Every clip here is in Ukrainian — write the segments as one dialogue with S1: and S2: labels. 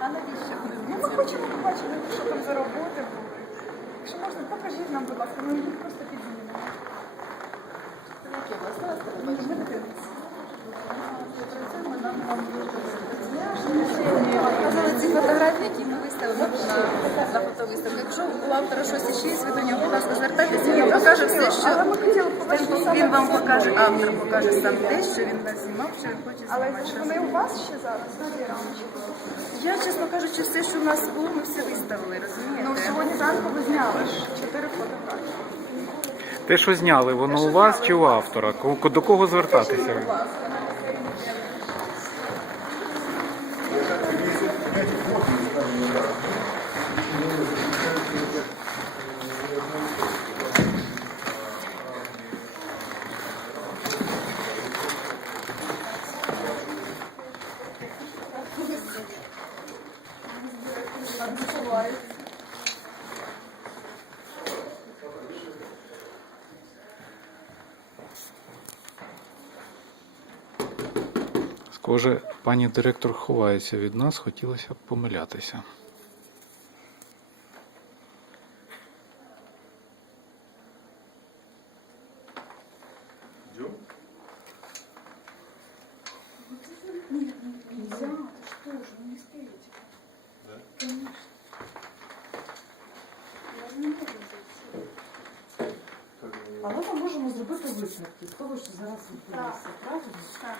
S1: А навіщо
S2: Ну, ми хочемо побачити, що там за роботи були. Якщо можна, покажіть нам, будь ласка, ми їх просто підзнімемо.
S1: Яке у вас зараз
S2: Ми
S1: телебачення?
S2: не дивимося.
S1: Працюємо, нам вам дуже Показали ці фотографії, які ми виставили на, на фотовиставку. Якщо у автора щось іще є, ви до нього, будь ласка, звертайтеся, він покаже все, що він, він вам покаже, автор покаже сам те, що він нас знімав, що він хоче
S2: Але
S1: знімати.
S2: ж вони у вас ще зараз, на цій рамочці?
S1: Я, чесно кажучи, все, що у нас було, ми все виставили, розумієте?
S2: Ну, сьогодні зранку ви зняли ж чотири фотографії.
S3: Те, що зняли, воно у вас чи у автора? Ко- До кого звертатися? Схоже, пані директор ховається від нас, хотілося б помилятися.
S4: Але ми можемо зробити висновки з того, що зараз відбулося, правильно?
S2: Так.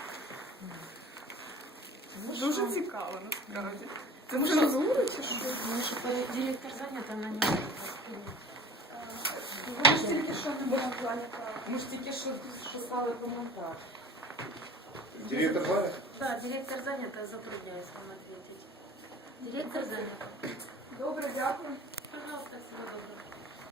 S4: Ну,
S2: Дуже цікаво, насправді. Це цензура чи що?
S4: Тому що перед- директор зайнята на нього.
S2: Вона ж тільки що не була зайнята.
S4: Ми ж тільки що писали коментар.
S5: Директор бара?
S6: Да, директор занята, затрудняюсь вам ответить. Директор занята.
S2: Добре, дякую.
S6: Gracias.